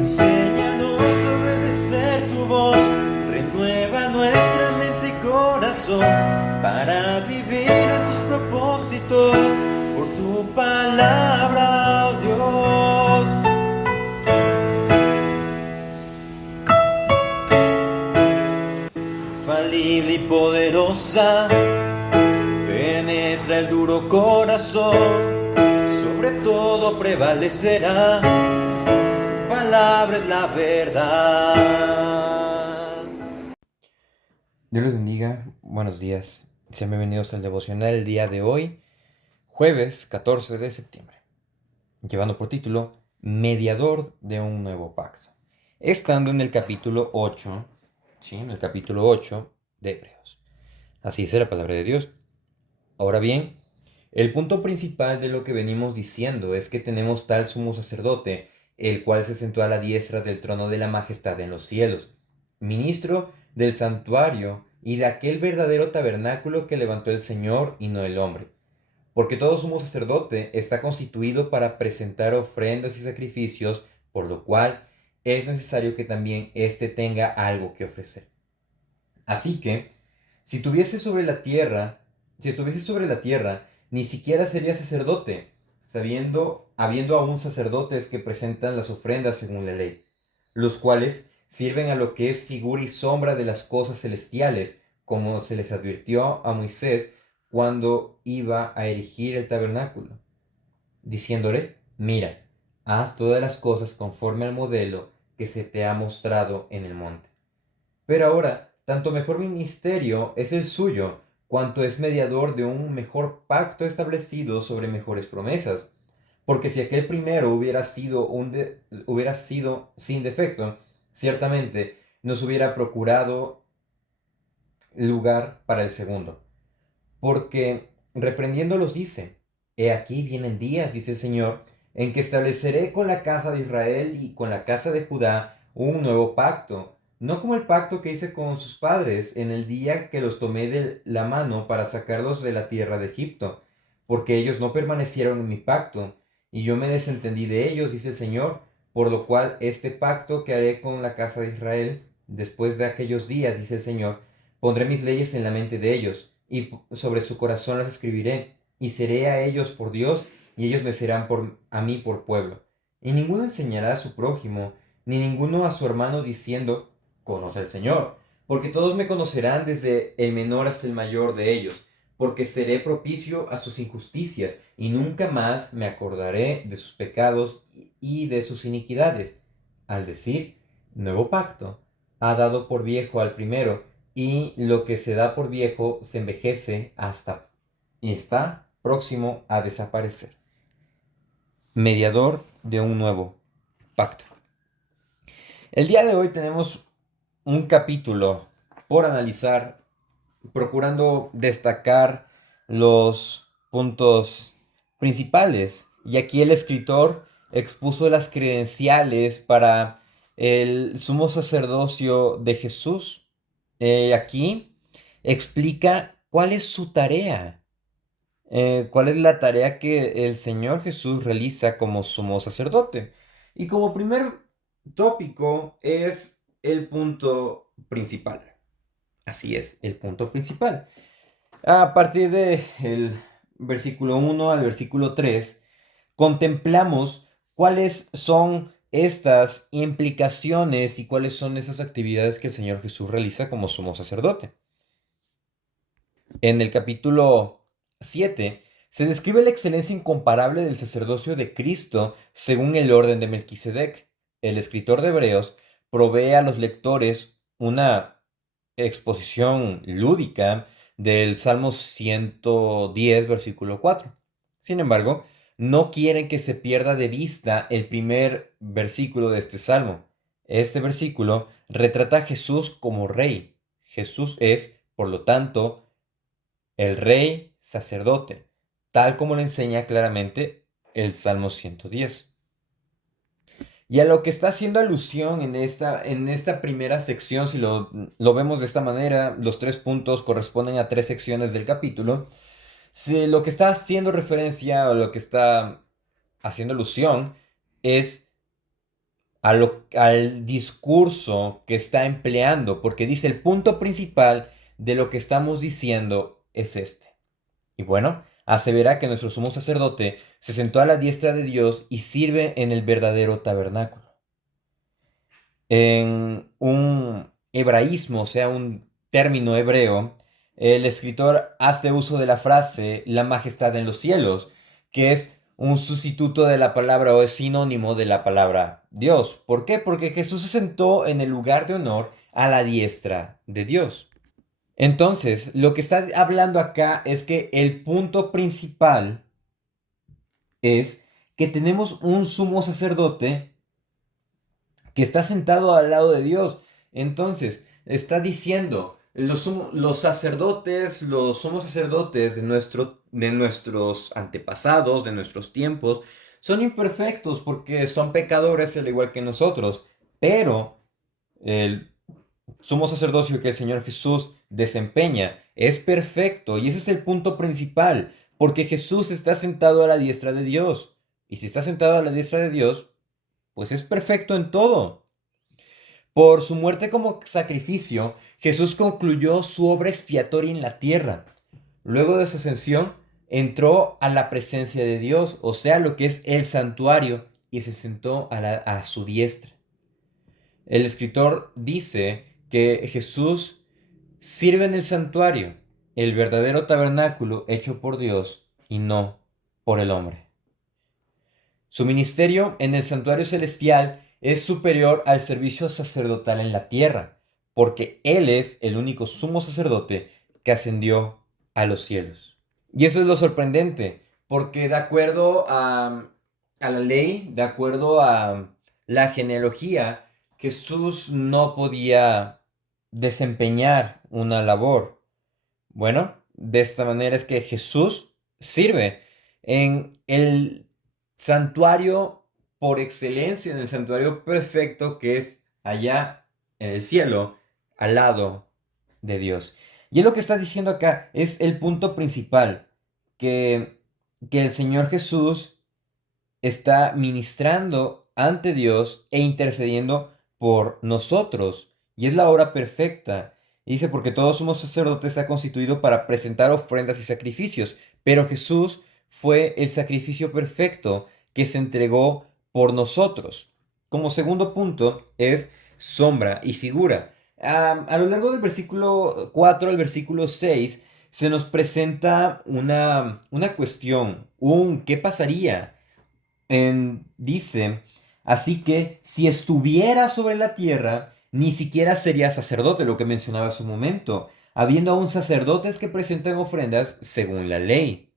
Enséñanos a obedecer tu voz, renueva nuestra mente y corazón para vivir en tus propósitos por tu palabra, oh Dios. Infalible y poderosa, penetra el duro corazón, sobre todo prevalecerá. Su palabra es la verdad. Dios los bendiga, buenos días. Sean bienvenidos al devocional el día de hoy, jueves 14 de septiembre, llevando por título Mediador de un nuevo pacto. Estando en el capítulo 8, ¿sí? En el capítulo 8 de Hebreos. Así dice la palabra de Dios. Ahora bien, el punto principal de lo que venimos diciendo es que tenemos tal sumo sacerdote, el cual se sentó a la diestra del trono de la majestad en los cielos, ministro del santuario y de aquel verdadero tabernáculo que levantó el Señor y no el hombre. Porque todo sumo sacerdote está constituido para presentar ofrendas y sacrificios, por lo cual es necesario que también éste tenga algo que ofrecer. Así que, si estuviese sobre la tierra, ni siquiera sería sacerdote, habiendo aún sacerdotes que presentan las ofrendas según la ley, los cuales sirven a lo que es figura y sombra de las cosas celestiales, como se les advirtió a Moisés cuando iba a erigir el tabernáculo, diciéndole: mira, haz todas las cosas conforme al modelo que se te ha mostrado en el monte. Pero ahora, tanto mejor ministerio es el suyo, cuanto es mediador de un mejor pacto establecido sobre mejores promesas. Porque si aquel primero hubiera sido sin defecto, ciertamente nos hubiera procurado lugar para el segundo. Porque reprendiéndolos dice: he aquí vienen días, dice el Señor, en que estableceré con la casa de Israel y con la casa de Judá un nuevo pacto, no como el pacto que hice con sus padres en el día que los tomé de la mano para sacarlos de la tierra de Egipto, porque ellos no permanecieron en mi pacto, y yo me desentendí de ellos, dice el Señor, por lo cual este pacto que haré con la casa de Israel, después de aquellos días, dice el Señor, pondré mis leyes en la mente de ellos, y sobre su corazón las escribiré, y seré a ellos por Dios, y ellos me serán a mí por pueblo. Y ninguno enseñará a su prójimo, ni ninguno a su hermano diciendo: conoce al Señor, porque todos me conocerán desde el menor hasta el mayor de ellos, porque seré propicio a sus injusticias, y nunca más me acordaré de sus pecados y de sus iniquidades. Al decir nuevo pacto, ha dado por viejo al primero, y lo que se da por viejo se envejece hasta y está próximo a desaparecer. Mediador de un nuevo pacto. El día de hoy tenemos un capítulo por analizar, procurando destacar los puntos principales. Y aquí el escritor expuso las credenciales para el sumo sacerdocio de Jesús. Aquí explica cuál es su tarea, cuál es la tarea que el Señor Jesús realiza como sumo sacerdote. Y como primer tópico es el punto principal. Así es, el punto principal. A partir del versículo 1 al versículo 3, contemplamos cuáles son estas implicaciones y cuáles son esas actividades que el Señor Jesús realiza como sumo sacerdote. En el capítulo 7 se describe la excelencia incomparable del sacerdocio de Cristo según el orden de Melquisedec. El escritor de Hebreos provee a los lectores una exposición lúdica del Salmo 110, versículo 4. Sin embargo, no quieren que se pierda de vista el primer versículo de este salmo. Este versículo retrata a Jesús como rey. Jesús es, por lo tanto, el rey sacerdote, tal como lo enseña claramente el Salmo 110. Y a lo que está haciendo alusión en esta primera sección, si lo vemos de esta manera, los 3 puntos corresponden a 3 secciones del capítulo. Si lo que está haciendo referencia o lo que está haciendo alusión es al discurso que está empleando, porque dice el punto principal de lo que estamos diciendo es este. Y bueno, asevera que nuestro sumo sacerdote se sentó a la diestra de Dios y sirve en el verdadero tabernáculo. En un hebraísmo, o sea, un término hebreo, el escritor hace uso de la frase la majestad en los cielos, que es un sustituto de la palabra o es sinónimo de la palabra Dios. ¿Por qué? Porque Jesús se sentó en el lugar de honor a la diestra de Dios. Entonces, lo que está hablando acá es que el punto principal es que tenemos un sumo sacerdote que está sentado al lado de Dios. Entonces, está diciendo, los sacerdotes, los sumos sacerdotes de nuestros antepasados, de nuestros tiempos, son imperfectos porque son pecadores al igual que nosotros. Pero el sumo sacerdocio que el Señor Jesús desempeña es perfecto y ese es el punto principal, porque Jesús está sentado a la diestra de Dios. Y si está sentado a la diestra de Dios, pues es perfecto en todo. Por su muerte como sacrificio, Jesús concluyó su obra expiatoria en la tierra. Luego de su ascensión, entró a la presencia de Dios, o sea, lo que es el santuario, y se sentó a su diestra. El escritor dice que Jesús sirve en el santuario, el verdadero tabernáculo hecho por Dios y no por el hombre. Su ministerio en el santuario celestial es superior al servicio sacerdotal en la tierra, porque Él es el único sumo sacerdote que ascendió a los cielos. Y eso es lo sorprendente, porque de acuerdo a la ley, de acuerdo a la genealogía, Jesús no podía desempeñar una labor. Bueno, de esta manera es que Jesús sirve en el santuario por excelencia, en el santuario perfecto que es allá en el cielo, al lado de Dios. Y es lo que está diciendo acá, es el punto principal, que el Señor Jesús está ministrando ante Dios e intercediendo por nosotros. Y es la hora perfecta. Dice, porque todo sumo sacerdote está constituido para presentar ofrendas y sacrificios, pero Jesús fue el sacrificio perfecto que se entregó por nosotros. Como segundo punto es sombra y figura. A lo largo del versículo 4 al versículo 6 se nos presenta una cuestión, un ¿qué pasaría? Dice, así que si estuviera sobre la tierra, ni siquiera sería sacerdote, lo que mencionaba hace un momento, habiendo aún sacerdotes que presentan ofrendas según la ley.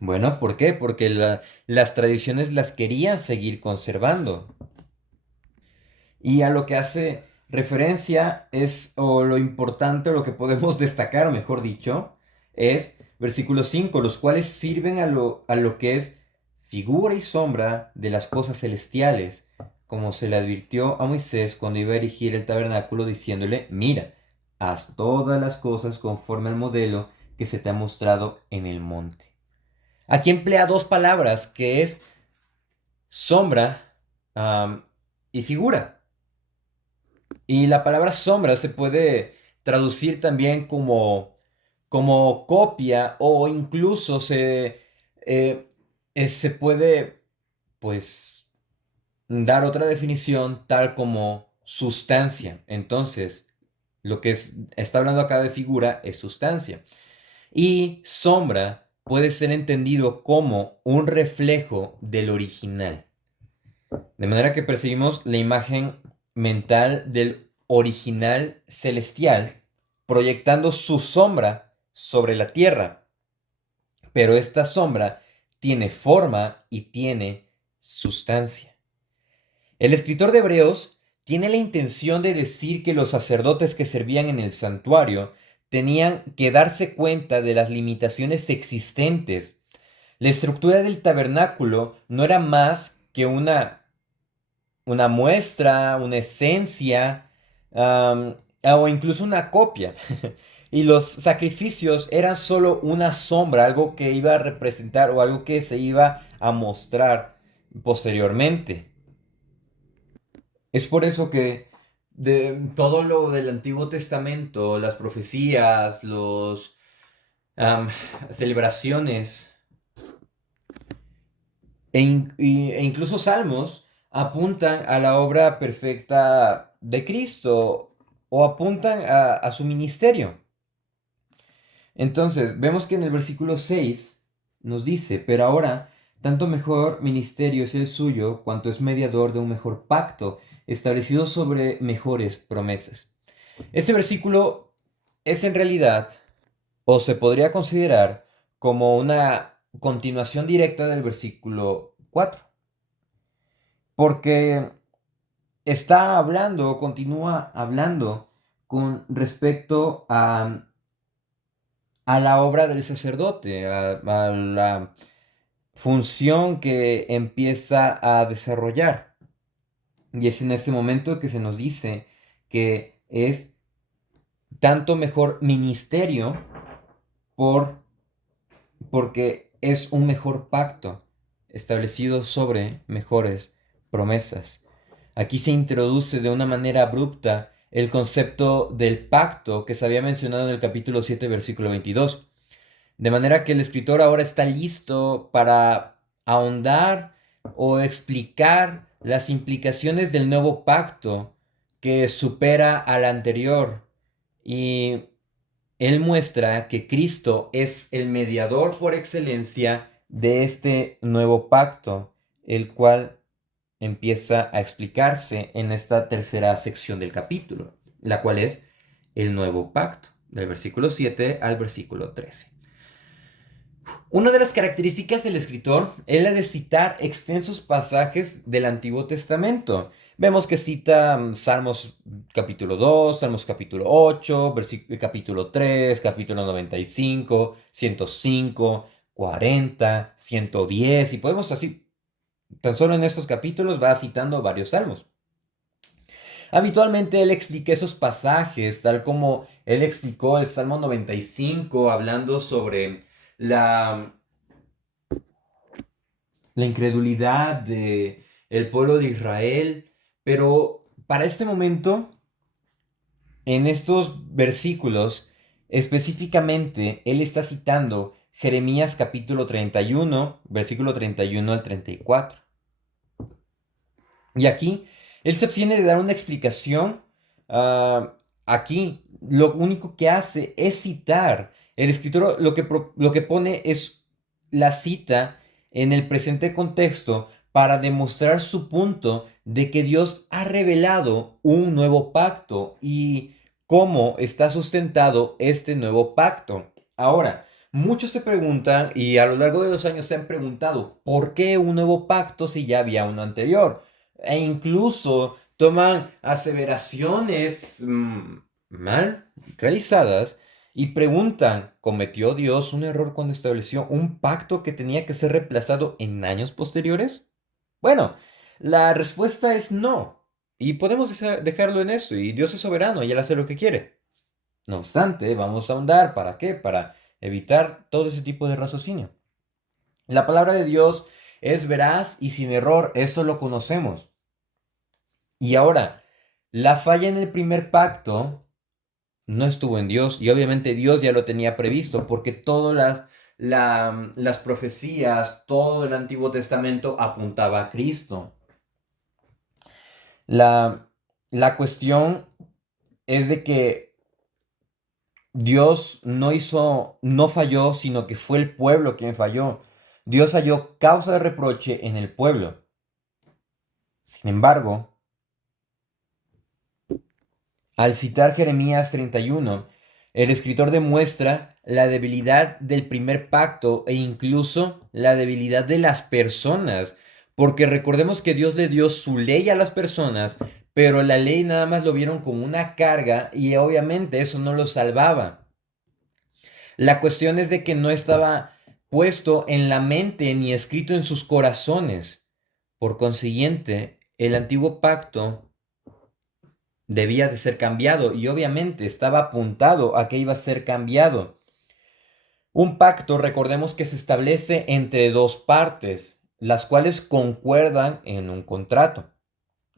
Bueno, ¿por qué? Porque las tradiciones las querían seguir conservando. Y a lo que hace referencia es, o lo importante, o lo que podemos destacar, mejor dicho, es versículo 5, los cuales sirven a lo que es figura y sombra de las cosas celestiales, como se le advirtió a Moisés cuando iba a erigir el tabernáculo, diciéndole, mira, haz todas las cosas conforme al modelo que se te ha mostrado en el monte. Aquí emplea dos palabras, que es sombra y figura. Y la palabra sombra se puede traducir también como copia o incluso se puede, pues, dar otra definición tal como sustancia. Entonces, lo que está hablando acá de figura es sustancia. Y sombra puede ser entendido como un reflejo del original. De manera que percibimos la imagen mental del original celestial proyectando su sombra sobre la tierra. Pero esta sombra tiene forma y tiene sustancia. El escritor de Hebreos tiene la intención de decir que los sacerdotes que servían en el santuario tenían que darse cuenta de las limitaciones existentes. La estructura del tabernáculo no era más que una muestra, una esencia, o incluso una copia. Y los sacrificios eran solo una sombra, algo que iba a representar o algo que se iba a mostrar posteriormente. Es por eso que de todo lo del Antiguo Testamento, las profecías, los celebraciones e incluso salmos apuntan a la obra perfecta de Cristo o apuntan a su ministerio. Entonces, vemos que en el versículo 6 nos dice, pero ahora, tanto mejor ministerio es el suyo, cuanto es mediador de un mejor pacto, establecido sobre mejores promesas. Este versículo es en realidad, o se podría considerar, como una continuación directa del versículo 4, porque está hablando, continúa hablando con respecto a la obra del sacerdote, a la función que empieza a desarrollar. Y es en este momento que se nos dice que es tanto mejor ministerio por, porque es un mejor pacto establecido sobre mejores promesas. Aquí se introduce de una manera abrupta el concepto del pacto que se había mencionado en el capítulo 7, versículo 22. De manera que el escritor ahora está listo para ahondar o explicar las implicaciones del nuevo pacto que supera al anterior. Y él muestra que Cristo es el mediador por excelencia de este nuevo pacto, el cual empieza a explicarse en esta tercera sección del capítulo, la cual es el nuevo pacto, del versículo 7 al versículo 13. Una de las características del escritor es la de citar extensos pasajes del Antiguo Testamento. Vemos que cita Salmos capítulo 2, Salmos capítulo 8, capítulo 3, capítulo 95, 105, 40, 110, y podemos así, tan solo en estos capítulos va citando varios salmos. Habitualmente él explica esos pasajes, tal como él explicó el Salmo 95, hablando sobre la incredulidad de el pueblo de Israel, pero para este momento, en estos versículos, específicamente, él está citando Jeremías capítulo 31, versículo 31 al 34. Y aquí, él se abstiene de dar una explicación. Aquí, lo único que hace es citar. El escritor lo que pone es la cita en el presente contexto para demostrar su punto de que Dios ha revelado un nuevo pacto y cómo está sustentado este nuevo pacto. Ahora, muchos se preguntan y a lo largo de los años se han preguntado, ¿por qué un nuevo pacto si ya había uno anterior? E incluso toman aseveraciones mal realizadas y preguntan, ¿cometió Dios un error cuando estableció un pacto que tenía que ser reemplazado en años posteriores? Bueno, la respuesta es no. Y podemos dejarlo en eso, y Dios es soberano y Él hace lo que quiere. No obstante, vamos a ahondar, ¿para qué? Para evitar todo ese tipo de raciocinio. La palabra de Dios es veraz y sin error, esto lo conocemos. Y ahora, la falla en el primer pacto no estuvo en Dios, y obviamente Dios ya lo tenía previsto, porque todas las profecías, todo el Antiguo Testamento apuntaba a Cristo. La, la cuestión es de que Dios no falló, sino que fue el pueblo quien falló. Dios halló causa de reproche en el pueblo. Sin embargo, al citar Jeremías 31, el escritor demuestra la debilidad del primer pacto e incluso la debilidad de las personas, porque recordemos que Dios le dio su ley a las personas, pero la ley nada más lo vieron como una carga y obviamente eso no lo salvaba. La cuestión es de que no estaba puesto en la mente ni escrito en sus corazones. Por consiguiente, el antiguo pacto debía de ser cambiado y obviamente estaba apuntado a que iba a ser cambiado. Un pacto, recordemos que se establece entre dos partes, las cuales concuerdan en un contrato.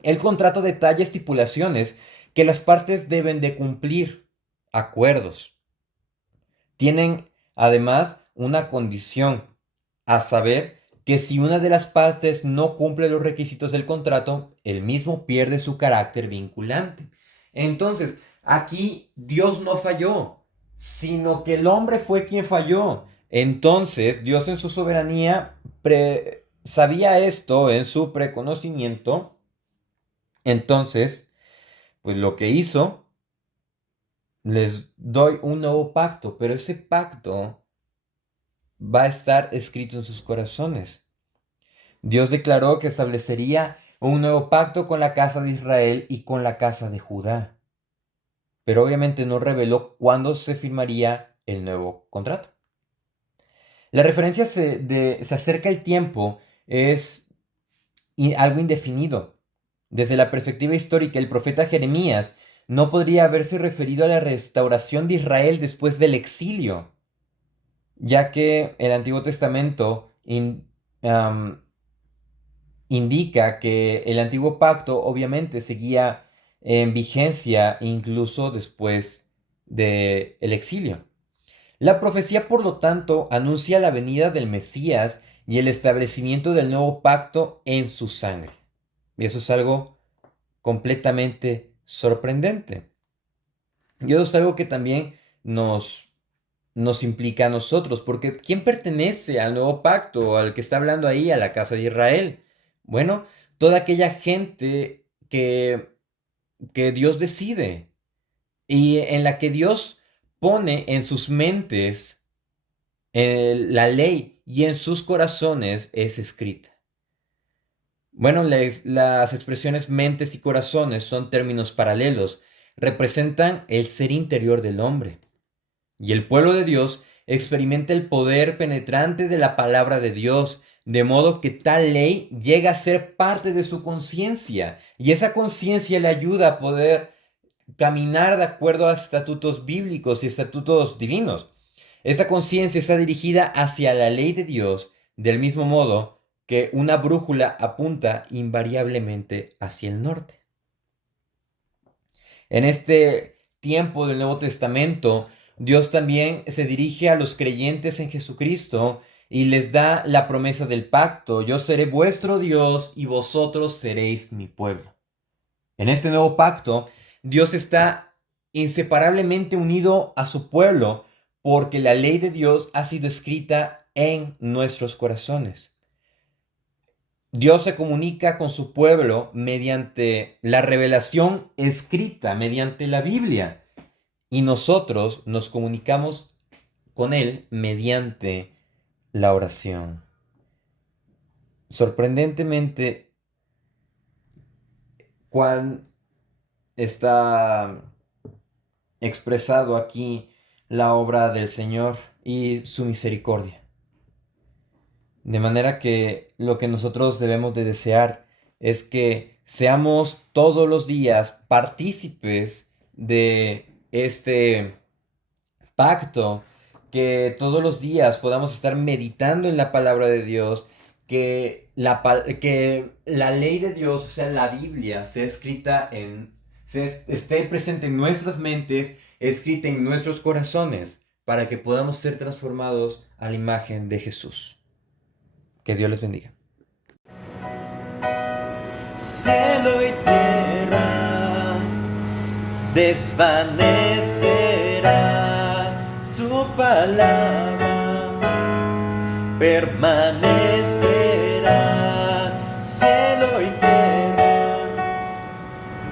El contrato detalla estipulaciones que las partes deben de cumplir, acuerdos. Tienen además una condición, a saber que si una de las partes no cumple los requisitos del contrato, el mismo pierde su carácter vinculante. Entonces, aquí Dios no falló, sino que el hombre fue quien falló. Entonces, Dios en su soberanía sabía esto en su preconocimiento. Entonces, pues lo que hizo, les doy un nuevo pacto, pero ese pacto va a estar escrito en sus corazones. Dios declaró que establecería un nuevo pacto con la casa de Israel y con la casa de Judá, pero obviamente no reveló cuándo se firmaría el nuevo contrato. La referencia se acerca el tiempo es algo indefinido. Desde la perspectiva histórica, el profeta Jeremías no podría haberse referido a la restauración de Israel después del exilio, ya que el Antiguo Testamento indica que el antiguo pacto obviamente seguía en vigencia incluso después del exilio. La profecía, por lo tanto, anuncia la venida del Mesías y el establecimiento del nuevo pacto en su sangre. Y eso es algo completamente sorprendente. Y eso es algo que también nos implica a nosotros, porque ¿quién pertenece al nuevo pacto, al que está hablando ahí, a la casa de Israel? Bueno, toda aquella gente que Dios decide y en la que Dios pone en sus mentes la ley y en sus corazones es escrita. Bueno, las expresiones mentes y corazones son términos paralelos, representan el ser interior del hombre. Y el pueblo de Dios experimenta el poder penetrante de la palabra de Dios, de modo que tal ley llega a ser parte de su conciencia. Y esa conciencia le ayuda a poder caminar de acuerdo a estatutos bíblicos y estatutos divinos. Esa conciencia está dirigida hacia la ley de Dios, del mismo modo que una brújula apunta invariablemente hacia el norte. En este tiempo del Nuevo Testamento, Dios también se dirige a los creyentes en Jesucristo y les da la promesa del pacto: yo seré vuestro Dios y vosotros seréis mi pueblo. En este nuevo pacto, Dios está inseparablemente unido a su pueblo porque la ley de Dios ha sido escrita en nuestros corazones. Dios se comunica con su pueblo mediante la revelación escrita, mediante la Biblia. Y nosotros nos comunicamos con Él mediante la oración. Sorprendentemente, cuán está expresado aquí la obra del Señor y su misericordia. De manera que lo que nosotros debemos de desear es que seamos todos los días partícipes de este pacto, que todos los días podamos estar meditando en la palabra de Dios, que la ley de Dios, o sea, la Biblia, esté presente en nuestras mentes, escrita en nuestros corazones, para que podamos ser transformados a la imagen de Jesús. Que Dios les bendiga. Cielo y tierra desvanecerá, tu palabra permanecerá. Cielo y tierra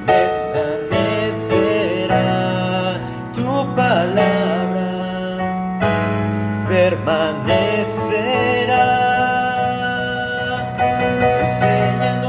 desvanecerá, tu palabra permanecerá. Enséñanos